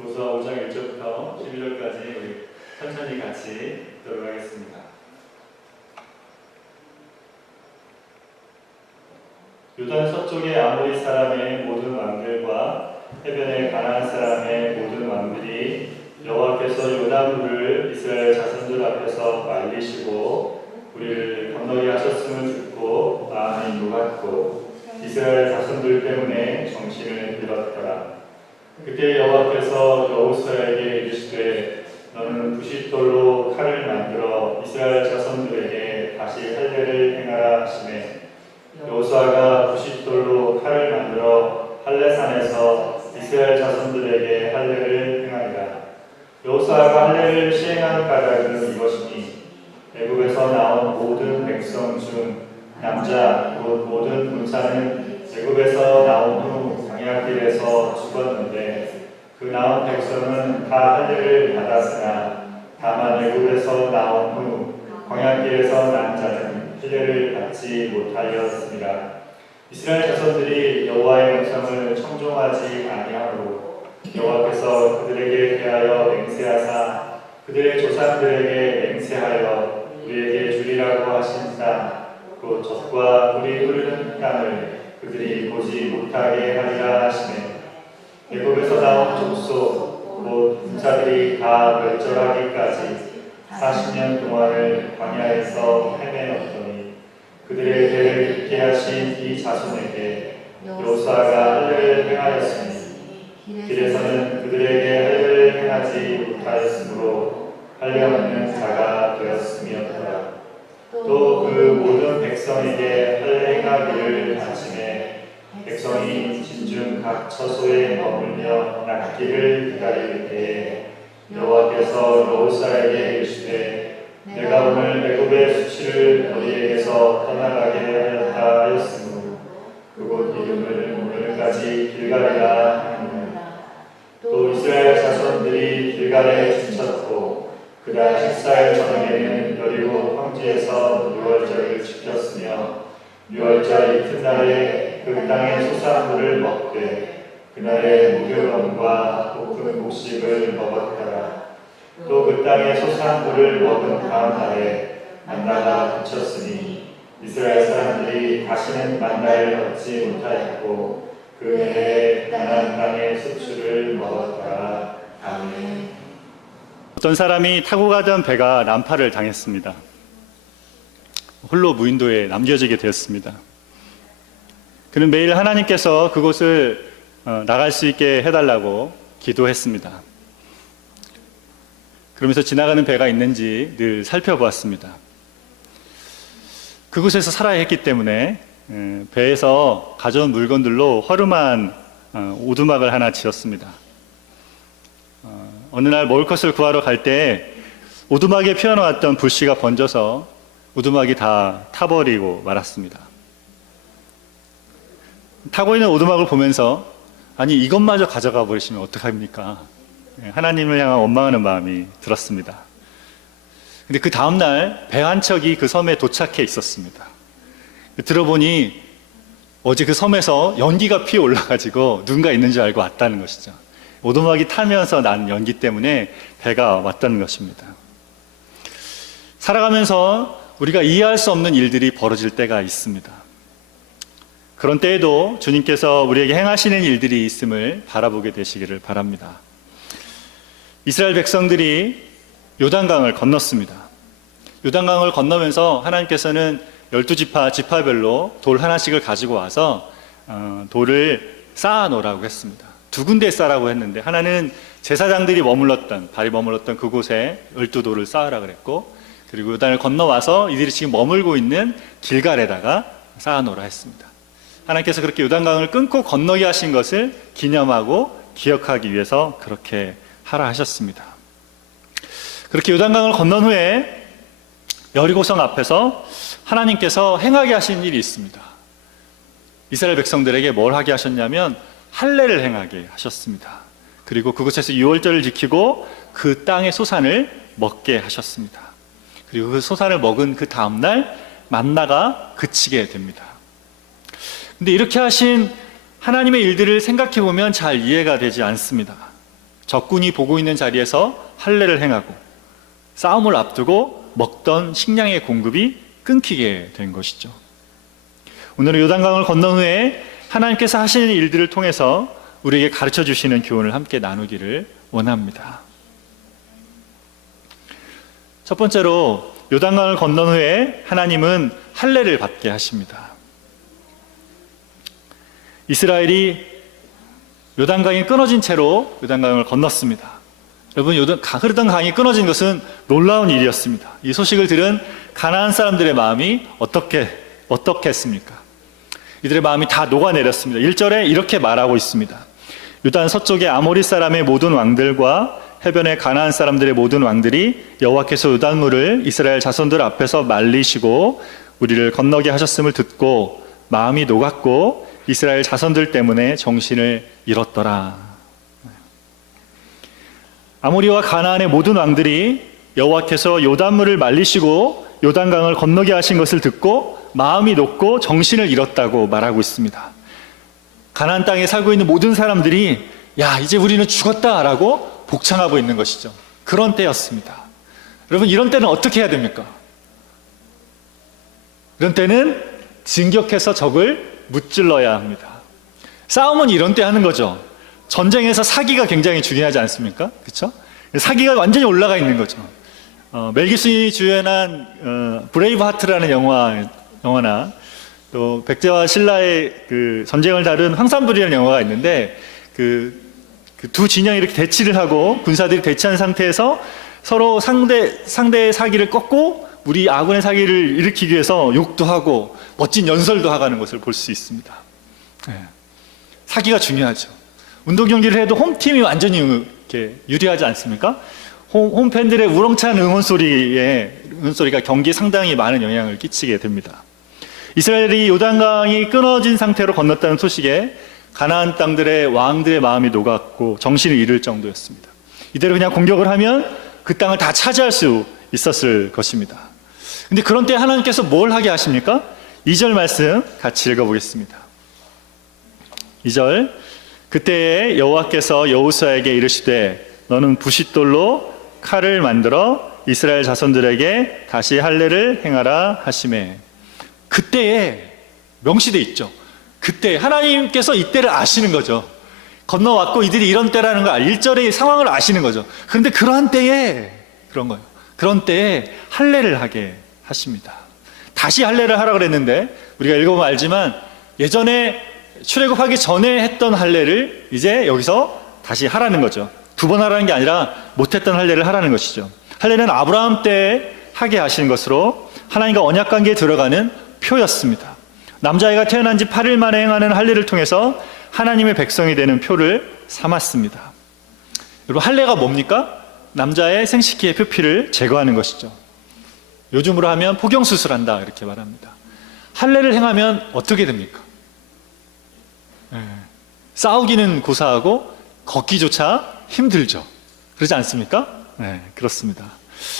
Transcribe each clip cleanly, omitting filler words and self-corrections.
여호수아 5장 1절부터 11절까지 우리 천천히 같이 들어가겠습니다. 요단 서쪽의 아모리 사람의 모든 왕들과 해변의 가나안 사람의 모든 왕들이 여호와께서 요단물을 이스라엘 자손들 앞에서 말리시고 우리를 건너게 하셨음을 듣고 마음이 녹았고 이스라엘 자손들 때문에 정신을 잃었더라. 그때 여호와께서 여호수아에게 이르시되 너는 부싯돌로 칼을 만들어 이스라엘 자손들에게 다시 할례를 행하라 하시매 여호수아가 부싯돌로 칼을 만들어 할례산에서 이스라엘 자손들에게 할례를 행하니라. 여호수아가 할례를 시행하는 까닭은 이것이니 애굽에서 나온 모든 백성 중 남자 곧 모든 군사는 애굽에서 나온 후 광야길에서 죽었는데 그 나온 백성은 다 할례를 받았으나 다만 애굽에서 나온 후 광야길에서 난 자는 할례를 받지 못하였습니다. 이스라엘 자손들이 여호와의 음성을 청종하지 아니하므로 여호와께서 그들에게 대하여 맹세하사 그들의 조상들에게 맹세하여 우리에게 주리라고 하신 땅 곧 젖과 물이 흐르는 땅을 그들이 보지 못하게 하리라 하시네. 애굽에서 나온 족속 곧 군사들이 다 멸절하기까지 40년 동안을 광야에서 헤매었더니 그들의 배를 깊게 하신 이 자손에게 여호수아가 할례를 행하였으니 길에서는 그들에게 할례를 행하지 못하였으므로 할례 없는 자가 되었음이었더라. 또 그 모든 백성에게 할례 행하기를 아침에 백성이 진중 각 처소에 머물며 낫기를 기다릴 때에 여호와께서 여호수아에게 이르시되 내가 오늘 애굽의 수치를 너희에게서 떠나가게 하였다 하였으므로 그곳 이름을 오늘까지 길갈이라 하느니라. 또 이스라엘 자손들이 길갈에 춤췄고 그달 14일 저녁에는 여리고 황지에서 유월절을 지켰으며 유월절 이튿날에 그 땅의 소산물을 먹되 그날에 무교병과 볶은 곡식을 먹었더라. 또 그 땅의 소산물을 먹은 다음 날에 만나가 그쳤으니 이스라엘 사람들이 다시는 만나를 얻지 못하였고 그 해에 가나안 땅의 수출을 먹었더라. 아멘. 어떤 사람이 타고 가던 배가 난파를 당했습니다. 홀로 무인도에 남겨지게 되었습니다. 그는 매일 하나님께서 그곳을 나갈 수 있게 해달라고 기도했습니다. 그러면서 지나가는 배가 있는지 늘 살펴보았습니다. 그곳에서 살아야 했기 때문에 배에서 가져온 물건들로 허름한 오두막을 하나 지었습니다. 어느 날 먹을 것을 구하러 갈 때 오두막에 피워놓았던 불씨가 번져서 오두막이 다 타버리고 말았습니다. 타고 있는 오두막을 보면서 아니 이것마저 가져가 버리시면 어떡합니까? 하나님을 향한 원망하는 마음이 들었습니다. 근데 그 다음날 배 한 척이 그 섬에 도착해 있었습니다. 들어보니 어제 그 섬에서 연기가 피어 올라가지고 누군가 있는 줄 알고 왔다는 것이죠. 오두막이 타면서 난 연기 때문에 배가 왔다는 것입니다. 살아가면서 우리가 이해할 수 없는 일들이 벌어질 때가 있습니다. 그런 때에도 주님께서 우리에게 행하시는 일들이 있음을 바라보게 되시기를 바랍니다. 이스라엘 백성들이 요단강을 건넜습니다. 요단강을 건너면서 하나님께서는 12지파, 지파별로 돌 하나씩을 가지고 와서 돌을 쌓아 놓으라고 했습니다. 두 군데 쌓으라고 했는데 하나는 제사장들이 발이 머물렀던 그곳에 12돌을 쌓으라 그랬고 그리고 요단을 건너와서 이들이 지금 머물고 있는 길갈에다가 쌓아 놓으라 했습니다. 하나님께서 그렇게 요단강을 끊고 건너게 하신 것을 기념하고 기억하기 위해서 그렇게 하라 하셨습니다. 그렇게 요단강을 건넌 후에 여리고성 앞에서 하나님께서 행하게 하신 일이 있습니다. 이스라엘 백성들에게 뭘 하게 하셨냐면 할례를 행하게 하셨습니다. 그리고 그곳에서 유월절을 지키고 그 땅의 소산을 먹게 하셨습니다. 그리고 그 소산을 먹은 그 다음날 만나가 그치게 됩니다. 근데 이렇게 하신 하나님의 일들을 생각해 보면 잘 이해가 되지 않습니다. 적군이 보고 있는 자리에서 할례를 행하고 싸움을 앞두고 먹던 식량의 공급이 끊기게 된 것이죠. 오늘은 요단강을 건넌 후에 하나님께서 하시는 일들을 통해서 우리에게 가르쳐 주시는 교훈을 함께 나누기를 원합니다. 첫 번째로 요단강을 건넌 후에 하나님은 할례를 받게 하십니다. 이스라엘이 요단강이 끊어진 채로 요단강을 건넜습니다. 여러분, 흐르던 강이 끊어진 것은 놀라운 일이었습니다. 이 소식을 들은 가나안 사람들의 마음이 어떻겠습니까? 이들의 마음이 다 녹아내렸습니다. 1절에 이렇게 말하고 있습니다. 요단 서쪽의 아모리 사람의 모든 왕들과 해변의 가나안 사람들의 모든 왕들이 여호와께서 요단물을 이스라엘 자손들 앞에서 말리시고 우리를 건너게 하셨음을 듣고 마음이 녹았고 이스라엘 자손들 때문에 정신을 잃었더라. 아모리와 가나안의 모든 왕들이 여호와께서 요단물을 말리시고 요단강을 건너게 하신 것을 듣고 마음이 녹고 정신을 잃었다고 말하고 있습니다. 가나안 땅에 살고 있는 모든 사람들이 야, 이제 우리는 죽었다라고 복창하고 있는 것이죠. 그런 때였습니다. 여러분, 이런 때는 어떻게 해야 됩니까? 이런 때는 진격해서 적을 무찔러야 합니다. 싸움은 이런 때 하는 거죠. 전쟁에서 사기가 굉장히 중요하지 않습니까? 그렇죠? 사기가 완전히 올라가 있는 거죠. 멜 깁슨이 주연한 브레이브 하트라는 영화나 또 백제와 신라의 그 전쟁을 다룬 황산불이라는 영화가 있는데 그 두 진영이 이렇게 대치를 하고 군사들이 대치한 상태에서 서로 상대의 사기를 꺾고 우리 아군의 사기를 일으키기 위해서 욕도 하고 멋진 연설도 하가는 것을 볼 수 있습니다. 네. 사기가 중요하죠. 운동 경기를 해도 홈팀이 완전히 이렇게 유리하지 않습니까? 홈팬들의 우렁찬 응원소리가 경기에 상당히 많은 영향을 끼치게 됩니다. 이스라엘이 요단강이 끊어진 상태로 건넜다는 소식에 가나안 땅들의 왕들의 마음이 녹았고 정신을 잃을 정도였습니다. 이대로 그냥 공격을 하면 그 땅을 다 차지할 수 있었을 것입니다. 근데 그런 때 하나님께서 뭘 하게 하십니까? 2절 말씀 같이 읽어보겠습니다. 2절, 그때에 여호와께서 여호수아에게 이르시되 너는 부싯돌로 칼을 만들어 이스라엘 자손들에게 다시 할례를 행하라 하시매. 그때에 명시되어 있죠. 그때 하나님께서 이때를 아시는 거죠. 건너왔고 이들이 이런 때라는 걸 1절의 상황을 아시는 거죠. 그런데 그러한 때에 그런 거예요. 그런 때에 할례를 하게 하십니다. 다시 할례를 하라 그랬는데 우리가 읽어보면 알지만 예전에 출애굽하기 전에 했던 할례를 이제 여기서 다시 하라는 거죠. 2번 하라는 게 아니라 못했던 할례를 하라는 것이죠. 할례는 아브라함 때 하게 하신 것으로 하나님과 언약관계에 들어가는 표였습니다. 남자아이가 태어난 지 8일 만에 행하는 할례를 통해서 하나님의 백성이 되는 표를 삼았습니다. 여러분, 할례가 뭡니까? 남자의 생식기의 표피를 제거하는 것이죠. 요즘으로 하면 포경수술한다 이렇게 말합니다. 할례를 행하면 어떻게 됩니까? 싸우기는 고사하고 걷기조차 힘들죠. 그러지 않습니까? 네, 그렇습니다.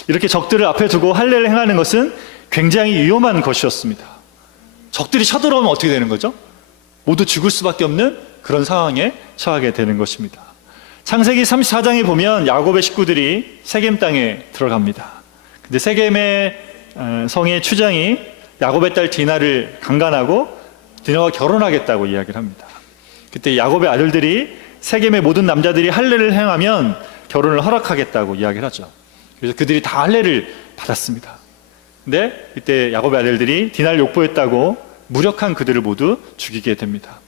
이렇게 적들을 앞에 두고 할례를 행하는 것은 굉장히 위험한 것이었습니다. 적들이 쳐들어오면 어떻게 되는 거죠? 모두 죽을 수밖에 없는 그런 상황에 처하게 되는 것입니다. 창세기 34장에 보면 야곱의 식구들이 세겜 땅에 들어갑니다. 근데 세겜의 성의 추장이 야곱의 딸 디나를 강간하고 디나와 결혼하겠다고 이야기를 합니다. 그때 야곱의 아들들이 세겜의 모든 남자들이 할례를 행하면 결혼을 허락하겠다고 이야기를 하죠. 그래서 그들이 다 할례를 받았습니다. 근데 이때 야곱의 아들들이 디나를 욕보했다고 무력한 그들을 모두 죽이게 됩니다.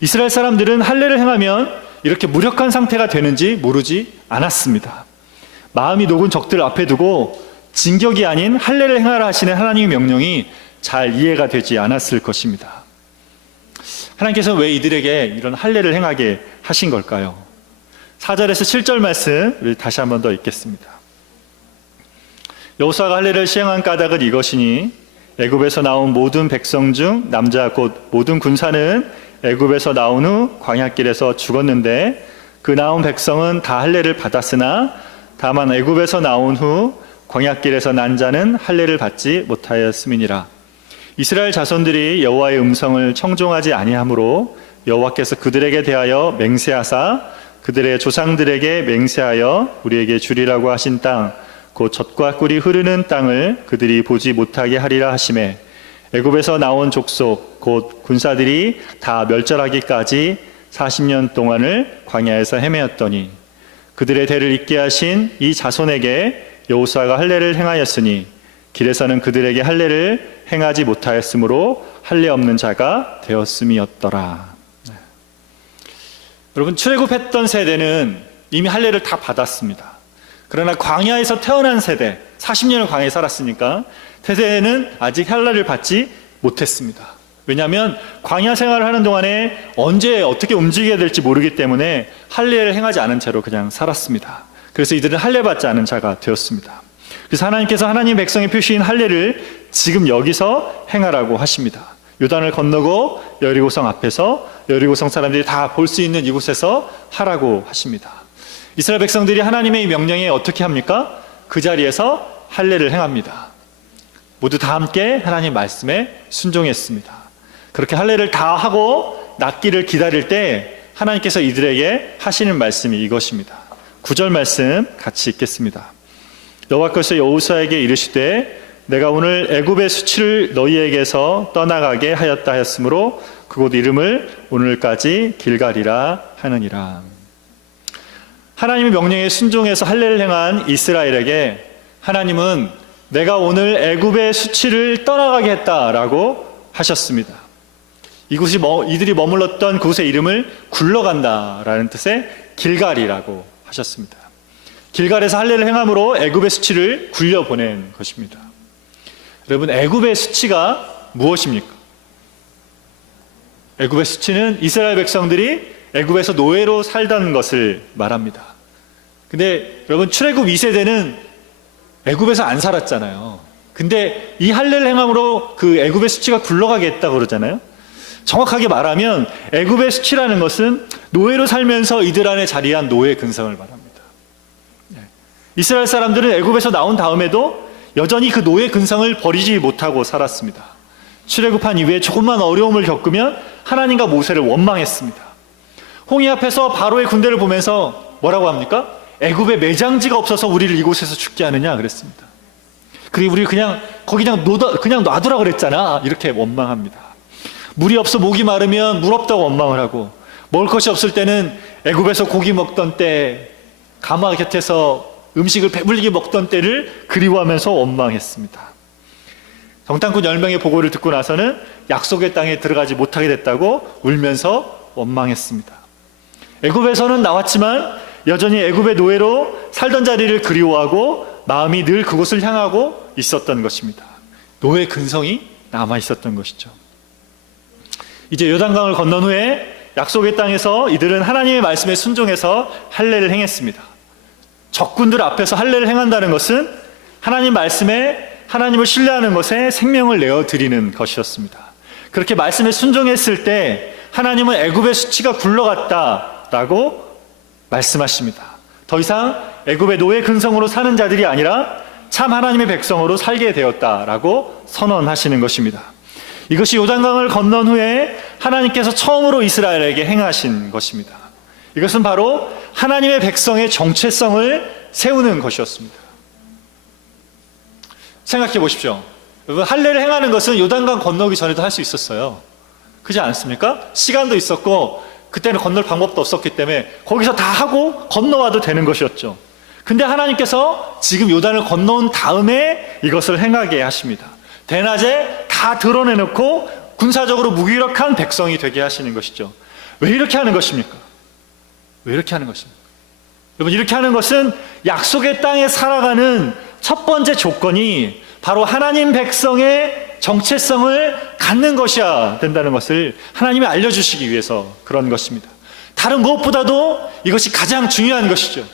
이스라엘 사람들은 할례를 행하면 이렇게 무력한 상태가 되는지 모르지 않았습니다. 마음이 녹은 적들 앞에 두고 진격이 아닌 할례를 행하라 하시는 하나님의 명령이 잘 이해가 되지 않았을 것입니다. 하나님께서 왜 이들에게 이런 할례를 행하게 하신 걸까요? 4절에서 7절 말씀 다시 한 번 더 읽겠습니다. 여호수아가 할례를 시행한 까닭은 이것이니 애굽에서 나온 모든 백성 중 남자 곧 모든 군사는 애굽에서 나온 후 광야길에서 죽었는데 그 나온 백성은 다 할례를 받았으나 다만 애굽에서 나온 후 광야길에서 난 자는 할례를 받지 못하였음이니라. 이스라엘 자손들이 여호와의 음성을 청종하지 아니하므로 여호와께서 그들에게 대하여 맹세하사 그들의 조상들에게 맹세하여 우리에게 주리라고 하신 땅 곧 젖과 꿀이 흐르는 땅을 그들이 보지 못하게 하리라 하시매 애굽에서 나온 족속 곧 군사들이 다 멸절하기까지 40년 동안을 광야에서 헤매었더니 그들의 대를 잇게 하신 이 자손에게 여호수아가 할례를 행하였으니 길에서는 그들에게 할례를 행하지 못하였으므로 할례 없는 자가 되었음이었더라. 네. 여러분, 출애굽했던 세대는 이미 할례를 다 받았습니다. 그러나 광야에서 태어난 세대, 40년을 광야에 살았으니까 세대는 아직 할례를 받지 못했습니다. 왜냐하면 광야 생활을 하는 동안에 언제 어떻게 움직여야 될지 모르기 때문에 할례를 행하지 않은 채로 그냥 살았습니다. 그래서 이들은 할례 받지 않은 자가 되었습니다. 그래서 하나님께서 하나님 백성의 표시인 할례를 지금 여기서 행하라고 하십니다. 요단을 건너고 여리고성 앞에서 여리고성 사람들이 다 볼 수 있는 이곳에서 하라고 하십니다. 이스라엘 백성들이 하나님의 명령에 어떻게 합니까? 그 자리에서 할례를 행합니다. 모두 다 함께 하나님 말씀에 순종했습니다. 그렇게 할례를 다 하고 낫기를 기다릴 때 하나님께서 이들에게 하시는 말씀이 이것입니다. 9절 말씀 같이 읽겠습니다. 여호와께서 여호수아에게 이르시되 내가 오늘 애굽의 수치를 너희에게서 떠나가게 하였다 하였으므로 그곳 이름을 오늘까지 길갈이라 하느니라. 하나님의 명령에 순종해서 할례를 행한 이스라엘에게 하나님은 내가 오늘 애굽의 수치를 떠나가게 했다라고 하셨습니다. 이곳이 이들이 머물렀던 그곳의 이름을 굴러간다라는 뜻의 길갈이라고 하셨습니다. 길갈에서 할례를 행함으로 애굽의 수치를 굴려보낸 것입니다. 여러분, 애굽의 수치가 무엇입니까? 애굽의 수치는 이스라엘 백성들이 애굽에서 노예로 살던 것을 말합니다. 근데 여러분, 출애굽 2세대는 애굽에서 안 살았잖아요. 근데 이 할례를 행함으로 그 애굽의 수치가 굴러가게 했다고 그러잖아요. 정확하게 말하면 애굽의 수치라는 것은 노예로 살면서 이들 안에 자리한 노예 근성을 말합니다. 이스라엘 사람들은 애굽에서 나온 다음에도 여전히 그 노예 근성을 버리지 못하고 살았습니다. 출애굽한 이후에 조금만 어려움을 겪으면 하나님과 모세를 원망했습니다. 홍해 앞에서 바로의 군대를 보면서 뭐라고 합니까? 애굽에 매장지가 없어서 우리를 이곳에서 죽게 하느냐 그랬습니다. 그리고 우리 그냥 놔두라 그랬잖아, 이렇게 원망합니다. 물이 없어 목이 마르면 물 없다고 원망을 하고, 먹을 것이 없을 때는 애굽에서 고기 먹던 때, 가마 곁에서 음식을 배불리게 먹던 때를 그리워하면서 원망했습니다. 정탐꾼 10명의 보고를 듣고 나서는 약속의 땅에 들어가지 못하게 됐다고 울면서 원망했습니다. 애굽에서는 나왔지만 여전히 애굽의 노예로 살던 자리를 그리워하고 마음이 늘 그곳을 향하고 있었던 것입니다. 노예 근성이 남아 있었던 것이죠. 이제 요단강을 건넌 후에 약속의 땅에서 이들은 하나님의 말씀에 순종해서 할례를 행했습니다. 적군들 앞에서 할례를 행한다는 것은 하나님 말씀에 하나님을 신뢰하는 것에 생명을 내어드리는 것이었습니다. 그렇게 말씀에 순종했을 때 하나님은 애굽의 수치가 굴러갔다라고 말씀하십니다. 더 이상 애굽의 노예 근성으로 사는 자들이 아니라 참 하나님의 백성으로 살게 되었다라고 선언하시는 것입니다. 이것이 요단강을 건넌 후에 하나님께서 처음으로 이스라엘에게 행하신 것입니다. 이것은 바로 하나님의 백성의 정체성을 세우는 것이었습니다. 생각해 보십시오. 여러분, 할례를 행하는 것은 요단강 건너기 전에도 할 수 있었어요. 그렇지 않습니까? 시간도 있었고 그때는 건널 방법도 없었기 때문에 거기서 다 하고 건너와도 되는 것이었죠. 근데 하나님께서 지금 요단을 건너온 다음에 이것을 행하게 하십니다. 대낮에 다 드러내놓고 군사적으로 무기력한 백성이 되게 하시는 것이죠. 왜 이렇게 하는 것입니까? 왜 이렇게 하는 것입니까? 여러분, 이렇게 하는 것은 약속의 땅에 살아가는 첫 번째 조건이 바로 하나님 백성의 정체성을 갖는 것이어야 된다는 것을 하나님이 알려주시기 위해서 그런 것입니다. 다른 무엇보다도 이것이 가장 중요한 것이죠.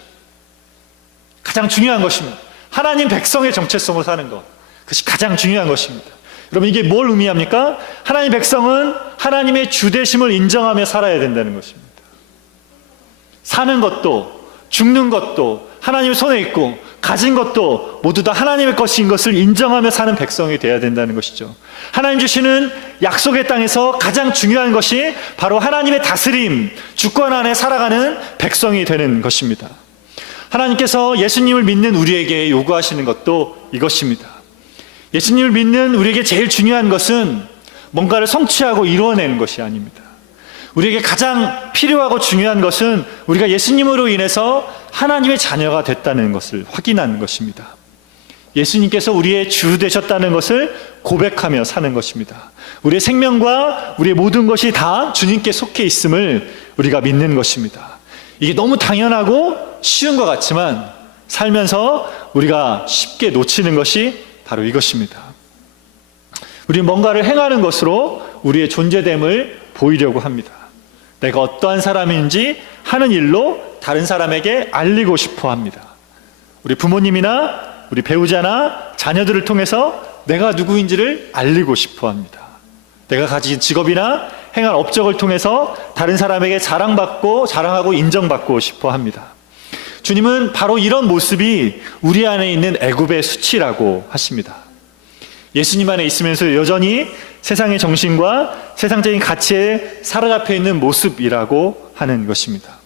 가장 중요한 것입니다. 하나님 백성의 정체성으로 사는 것, 그것이 가장 중요한 것입니다. 여러분, 이게 뭘 의미합니까? 하나님 백성은 하나님의 주되심을 인정하며 살아야 된다는 것입니다. 사는 것도 죽는 것도 하나님 손에 있고 가진 것도 모두 다 하나님의 것인 것을 인정하며 사는 백성이 되어야 된다는 것이죠. 하나님 주시는 약속의 땅에서 가장 중요한 것이 바로 하나님의 다스림, 주권 안에 살아가는 백성이 되는 것입니다. 하나님께서 예수님을 믿는 우리에게 요구하시는 것도 이것입니다. 예수님을 믿는 우리에게 제일 중요한 것은 뭔가를 성취하고 이루어내는 것이 아닙니다. 우리에게 가장 필요하고 중요한 것은 우리가 예수님으로 인해서 하나님의 자녀가 됐다는 것을 확인하는 것입니다. 예수님께서 우리의 주 되셨다는 것을 고백하며 사는 것입니다. 우리의 생명과 우리의 모든 것이 다 주님께 속해 있음을 우리가 믿는 것입니다. 이게 너무 당연하고 쉬운 것 같지만 살면서 우리가 쉽게 놓치는 것이 바로 이것입니다. 우리는 뭔가를 행하는 것으로 우리의 존재됨을 보이려고 합니다. 내가 어떠한 사람인지 하는 일로 다른 사람에게 알리고 싶어 합니다. 우리 부모님이나 우리 배우자나 자녀들을 통해서 내가 누구인지를 알리고 싶어 합니다. 내가 가진 직업이나 행한 업적을 통해서 다른 사람에게 자랑하고 인정받고 싶어 합니다. 주님은 바로 이런 모습이 우리 안에 있는 애굽의 수치라고 하십니다. 예수님 안에 있으면서 여전히 세상의 정신과 세상적인 가치에 사로잡혀 있는 모습이라고 하는 것입니다.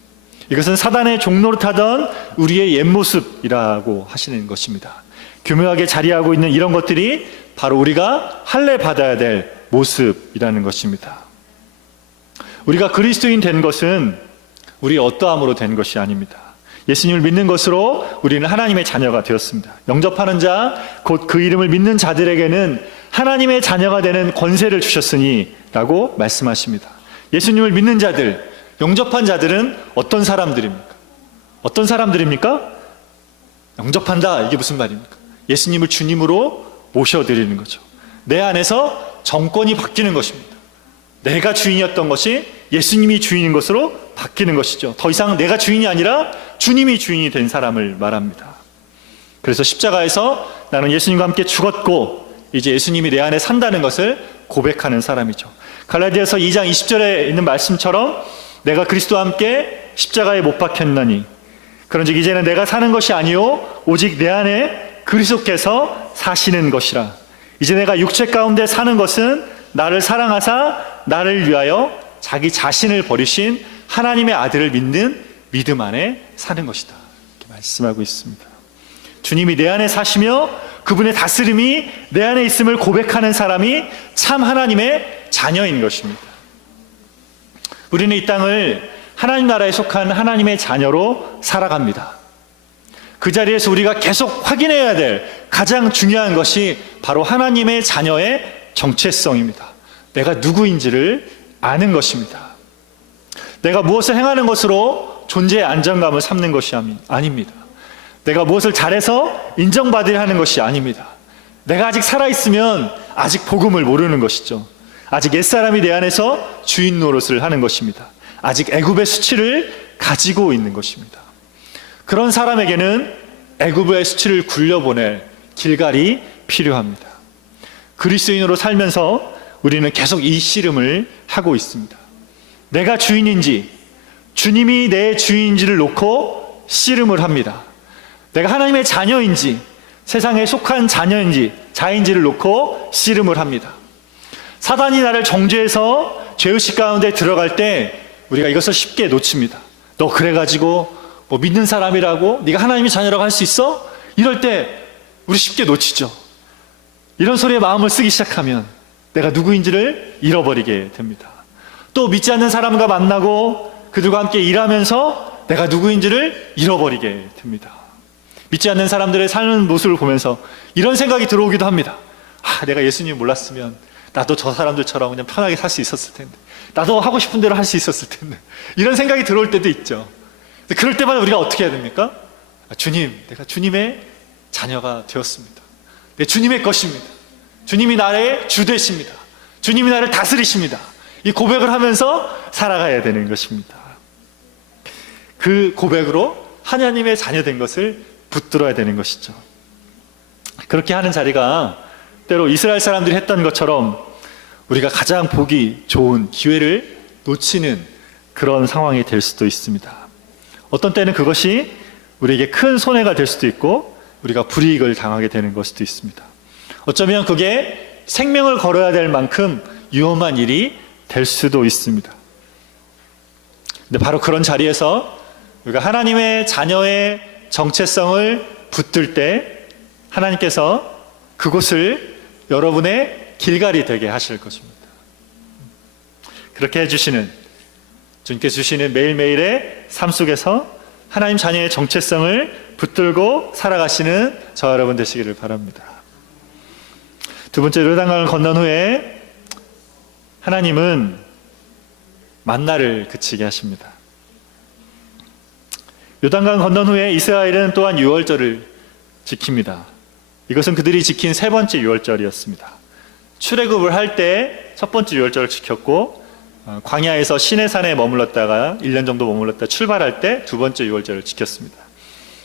이것은 사단의 종로를 타던 우리의 옛 모습이라고 하시는 것입니다. 교묘하게 자리하고 있는 이런 것들이 바로 우리가 할례 받아야 될 모습이라는 것입니다. 우리가 그리스도인 된 것은 우리 어떠함으로 된 것이 아닙니다. 예수님을 믿는 것으로 우리는 하나님의 자녀가 되었습니다. 영접하는 자, 곧 그 이름을 믿는 자들에게는 하나님의 자녀가 되는 권세를 주셨으니 라고 말씀하십니다. 예수님을 믿는 자들, 영접한 자들은 어떤 사람들입니까? 어떤 사람들입니까? 영접한다, 이게 무슨 말입니까? 예수님을 주님으로 모셔드리는 거죠. 내 안에서 정권이 바뀌는 것입니다. 내가 주인이었던 것이 예수님이 주인인 것으로 바뀌는 것이죠. 더 이상 내가 주인이 아니라 주님이 주인이 된 사람을 말합니다. 그래서 십자가에서 나는 예수님과 함께 죽었고 이제 예수님이 내 안에 산다는 것을 고백하는 사람이죠. 갈라디아서 2장 20절에 있는 말씀처럼 내가 그리스도와 함께 십자가에 못 박혔나니 그런즉 이제는 내가 사는 것이 아니요 오직 내 안에 그리스도께서 사시는 것이라. 이제 내가 육체 가운데 사는 것은 나를 사랑하사 나를 위하여 자기 자신을 버리신 하나님의 아들을 믿는 믿음 안에 사는 것이다, 이렇게 말씀하고 있습니다. 주님이 내 안에 사시며 그분의 다스림이 내 안에 있음을 고백하는 사람이 참 하나님의 자녀인 것입니다. 우리는 이 땅을 하나님 나라에 속한 하나님의 자녀로 살아갑니다. 그 자리에서 우리가 계속 확인해야 될 가장 중요한 것이 바로 하나님의 자녀의 정체성입니다. 내가 누구인지를 아는 것입니다. 내가 무엇을 행하는 것으로 존재의 안정감을 삼는 것이 아닙니다. 내가 무엇을 잘해서 인정받으려 하는 것이 아닙니다. 내가 아직 살아있으면 아직 복음을 모르는 것이죠. 아직 옛사람이 내 안에서 주인 노릇을 하는 것입니다. 아직 애굽의 수치를 가지고 있는 것입니다. 그런 사람에게는 애굽의 수치를 굴려보낼 길갈이 필요합니다. 그리스도인으로 살면서 우리는 계속 이 씨름을 하고 있습니다. 내가 주인인지 주님이 내 주인인지를 놓고 씨름을 합니다. 내가 하나님의 자녀인지 세상에 속한 자인지를 놓고 씨름을 합니다. 사단이 나를 정죄해서 죄의식 가운데 들어갈 때 우리가 이것을 쉽게 놓칩니다. 너 그래가지고 뭐 믿는 사람이라고 네가 하나님의 자녀라고 할 수 있어? 이럴 때 우리 쉽게 놓치죠. 이런 소리에 마음을 쓰기 시작하면 내가 누구인지를 잃어버리게 됩니다. 또 믿지 않는 사람과 만나고 그들과 함께 일하면서 내가 누구인지를 잃어버리게 됩니다. 믿지 않는 사람들의 사는 모습을 보면서 이런 생각이 들어오기도 합니다. 내가 예수님 몰랐으면 나도 저 사람들처럼 그냥 편하게 살 수 있었을 텐데, 나도 하고 싶은 대로 할 수 있었을 텐데, 이런 생각이 들어올 때도 있죠. 그럴 때마다 우리가 어떻게 해야 됩니까? 주님, 내가 주님의 자녀가 되었습니다. 내 주님의 것입니다. 주님이 나의 주 되십니다. 주님이 나를 다스리십니다. 이 고백을 하면서 살아가야 되는 것입니다. 그 고백으로 하나님의 자녀 된 것을 붙들어야 되는 것이죠. 그렇게 하는 자리가 때로 이스라엘 사람들이 했던 것처럼 우리가 가장 보기 좋은 기회를 놓치는 그런 상황이 될 수도 있습니다. 어떤 때는 그것이 우리에게 큰 손해가 될 수도 있고 우리가 불이익을 당하게 되는 것일 수도 있습니다. 어쩌면 그게 생명을 걸어야 될 만큼 위험한 일이 될 수도 있습니다. 근데 바로 그런 자리에서 우리가 하나님의 자녀의 정체성을 붙들 때 하나님께서 그곳을 여러분의 길갈이 되게 하실 것입니다. 그렇게 해주시는, 주님께서 주시는 매일매일의 삶 속에서 하나님 자녀의 정체성을 붙들고 살아가시는 저 여러분 되시기를 바랍니다. 두 번째, 요단강을 건넌 후에 하나님은 만나를 그치게 하십니다. 요단강 건넌 후에 이스라엘은 또한 유월절을 지킵니다. 이것은 그들이 지킨 세 번째 유월절이었습니다. 출애굽을 할 때 첫 번째 유월절을 지켰고, 광야에서 시내산에 머물렀다가 1년 정도 머물렀다 출발할 때 두 번째 유월절을 지켰습니다.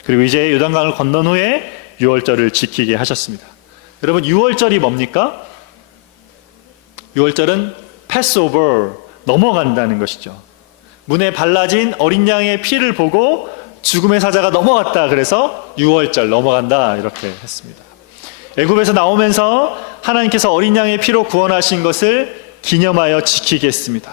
그리고 이제 요단강을 건넌 후에 유월절을 지키게 하셨습니다. 여러분, 유월절이 뭡니까? 유월절은 패스오버, 넘어간다는 것이죠. 문에 발라진 어린 양의 피를 보고 죽음의 사자가 넘어갔다, 그래서 유월절, 넘어간다, 이렇게 했습니다. 애굽에서 나오면서 하나님께서 어린 양의 피로 구원하신 것을 기념하여 지키게 했습니다.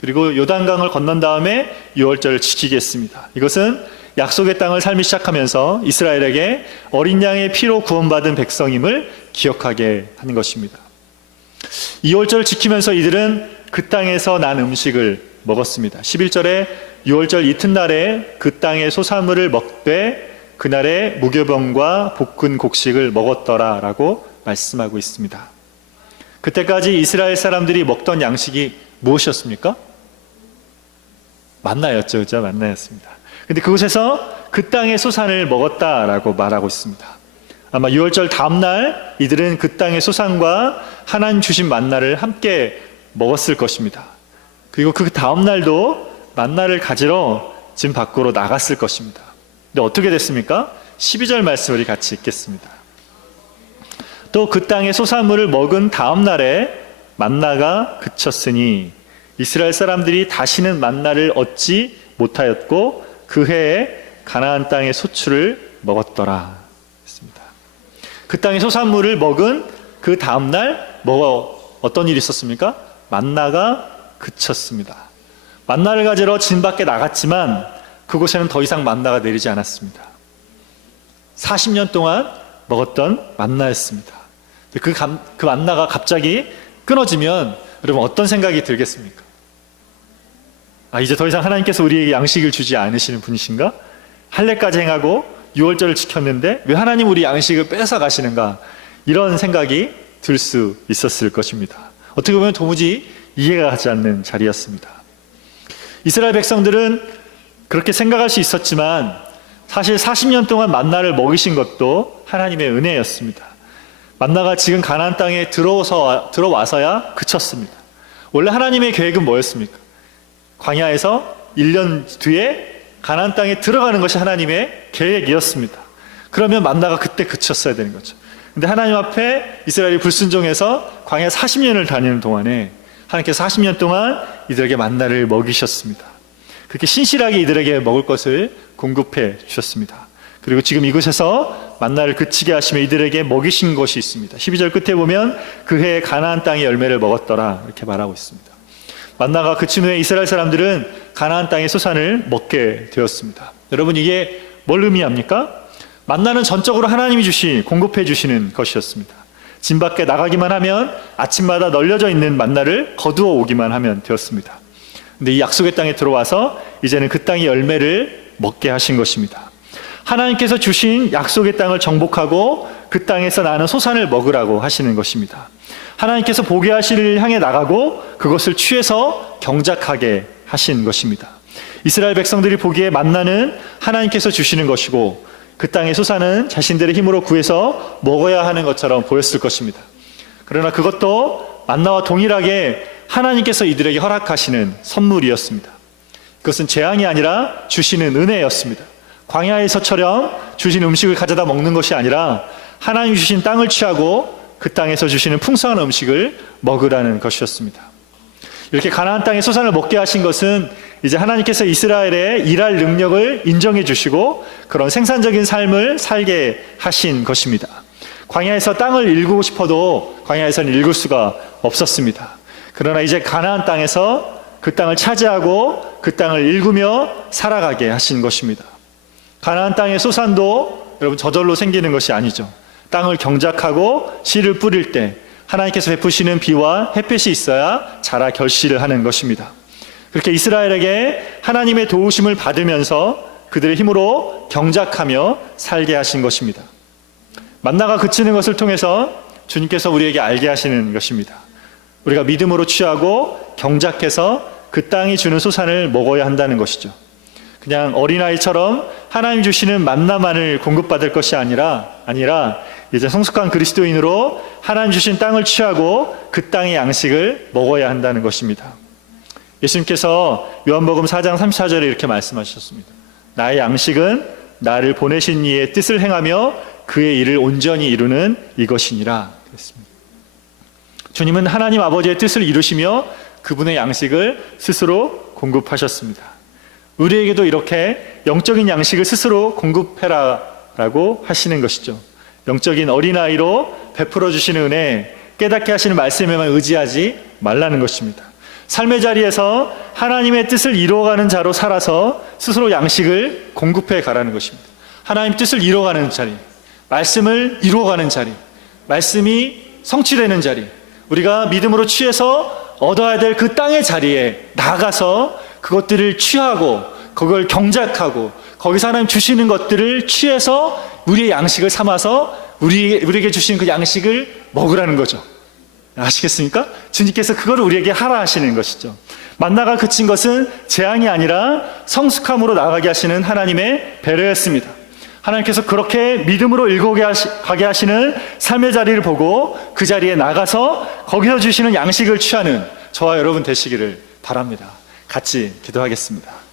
그리고 요단강을 건넌 다음에 유월절을 지키게 했습니다. 이것은 약속의 땅을 살기 시작하면서 이스라엘에게 어린 양의 피로 구원받은 백성임을 기억하게 하는 것입니다. 이 유월절을 지키면서 이들은 그 땅에서 난 음식을 먹었습니다. 11절에 유월절 이튿날에 그 땅의 소산물을 먹되 그날에 무교병과 볶은 곡식을 먹었더라 라고 말씀하고 있습니다. 그때까지 이스라엘 사람들이 먹던 양식이 무엇이었습니까? 만나였죠. 그죠? 만나였습니다. 근데 그곳에서 그 땅의 소산을 먹었다라고 말하고 있습니다. 아마 유월절 다음날 이들은 그 땅의 소산과 하나님 주신 만나를 함께 먹었을 것입니다. 그리고 그 다음날도 만나를 가지러 집 밖으로 나갔을 것입니다. 근데 어떻게 됐습니까? 12절 말씀을 같이 읽겠습니다. 또 그 땅의 소산물을 먹은 다음날에 만나가 그쳤으니 이스라엘 사람들이 다시는 만나를 얻지 못하였고 그 해에 가나안 땅의 소출을 먹었더라 했습니다. 그 땅의 소산물을 먹은 그 다음날 어떤 일이 있었습니까? 만나가 그쳤습니다. 만나를 가지러 진 밖에 나갔지만 그곳에는 더 이상 만나가 내리지 않았습니다. 40년 동안 먹었던 만나였습니다. 그 만나가 갑자기 끊어지면 여러분 어떤 생각이 들겠습니까? 이제 더 이상 하나님께서 우리에게 양식을 주지 않으시는 분이신가? 할례까지 행하고 유월절을 지켰는데 왜 하나님 우리 양식을 뺏어 가시는가? 이런 생각이 들 수 있었을 것입니다. 어떻게 보면 도무지 이해가 가지 않는 자리였습니다. 이스라엘 백성들은 그렇게 생각할 수 있었지만 사실 40년 동안 만나를 먹이신 것도 하나님의 은혜였습니다. 만나가 지금 가나안 땅에 들어와서야 그쳤습니다. 원래 하나님의 계획은 뭐였습니까? 광야에서 1년 뒤에 가나안 땅에 들어가는 것이 하나님의 계획이었습니다. 그러면 만나가 그때 그쳤어야 되는 거죠. 근데 하나님 앞에 이스라엘이 불순종해서 광야 40년을 다니는 동안에 하나님께서 40년 동안 이들에게 만나를 먹이셨습니다. 그렇게 신실하게 이들에게 먹을 것을 공급해 주셨습니다. 그리고 지금 이곳에서 만나를 그치게 하시며 이들에게 먹이신 것이 있습니다. 12절 끝에 보면 그 해에 가나안 땅의 열매를 먹었더라 이렇게 말하고 있습니다. 만나가 그친 후에 이스라엘 사람들은 가나안 땅의 소산을 먹게 되었습니다. 여러분, 이게 뭘 의미합니까? 만나는 전적으로 하나님이 공급해 주시는 것이었습니다. 진 밖에 나가기만 하면 아침마다 널려져 있는 만나를 거두어 오기만 하면 되었습니다. 근데 이 약속의 땅에 들어와서 이제는 그 땅의 열매를 먹게 하신 것입니다. 하나님께서 주신 약속의 땅을 정복하고 그 땅에서 나는 소산을 먹으라고 하시는 것입니다. 하나님께서 보게 하시를 향해 나가고 그것을 취해서 경작하게 하신 것입니다. 이스라엘 백성들이 보기에 만나는 하나님께서 주시는 것이고 그 땅의 소산은 자신들의 힘으로 구해서 먹어야 하는 것처럼 보였을 것입니다. 그러나 그것도 만나와 동일하게 하나님께서 이들에게 허락하시는 선물이었습니다. 그것은 재앙이 아니라 주시는 은혜였습니다. 광야에서처럼 주신 음식을 가져다 먹는 것이 아니라 하나님 주신 땅을 취하고 그 땅에서 주시는 풍성한 음식을 먹으라는 것이었습니다. 이렇게 가나안 땅의 소산을 먹게 하신 것은 이제 하나님께서 이스라엘의 일할 능력을 인정해 주시고 그런 생산적인 삶을 살게 하신 것입니다. 광야에서 땅을 일구고 싶어도 광야에서는 일굴 수가 없었습니다. 그러나 이제 가나안 땅에서 그 땅을 차지하고 그 땅을 일구며 살아가게 하신 것입니다. 가나안 땅의 소산도 여러분 저절로 생기는 것이 아니죠. 땅을 경작하고 씨를 뿌릴 때 하나님께서 베푸시는 비와 햇빛이 있어야 자라 결실을 하는 것입니다. 그렇게 이스라엘에게 하나님의 도우심을 받으면서 그들의 힘으로 경작하며 살게 하신 것입니다. 만나가 그치는 것을 통해서 주님께서 우리에게 알게 하시는 것입니다. 우리가 믿음으로 취하고 경작해서 그 땅이 주는 소산을 먹어야 한다는 것이죠. 그냥 어린아이처럼 하나님 주시는 만나만을 공급받을 것이 아니라 이제 성숙한 그리스도인으로 하나님 주신 땅을 취하고 그 땅의 양식을 먹어야 한다는 것입니다. 예수님께서 요한복음 4장 34절에 이렇게 말씀하셨습니다. 나의 양식은 나를 보내신 이의 뜻을 행하며 그의 일을 온전히 이루는 이것이니라 그랬습니다. 주님은 하나님 아버지의 뜻을 이루시며 그분의 양식을 스스로 공급하셨습니다. 우리에게도 이렇게 영적인 양식을 스스로 공급해라 라고 하시는 것이죠. 영적인 어린아이로 베풀어 주시는 은혜, 깨닫게 하시는 말씀에만 의지하지 말라는 것입니다. 삶의 자리에서 하나님의 뜻을 이루어가는 자로 살아서 스스로 양식을 공급해 가라는 것입니다. 하나님 뜻을 이루어가는 자리, 말씀을 이루어가는 자리, 말씀이 성취되는 자리, 우리가 믿음으로 취해서 얻어야 될 그 땅의 자리에 나가서 그것들을 취하고 그걸 경작하고 거기서 하나님 주시는 것들을 취해서 우리의 양식을 삼아서 우리에게 주신 그 양식을 먹으라는 거죠. 아시겠습니까? 주님께서 그걸 우리에게 하라 하시는 것이죠. 만나가 그친 것은 재앙이 아니라 성숙함으로 나아가게 하시는 하나님의 배려였습니다. 하나님께서 그렇게 믿음으로 가게 하시는 삶의 자리를 보고 그 자리에 나가서 거기서 주시는 양식을 취하는 저와 여러분 되시기를 바랍니다. 같이 기도하겠습니다.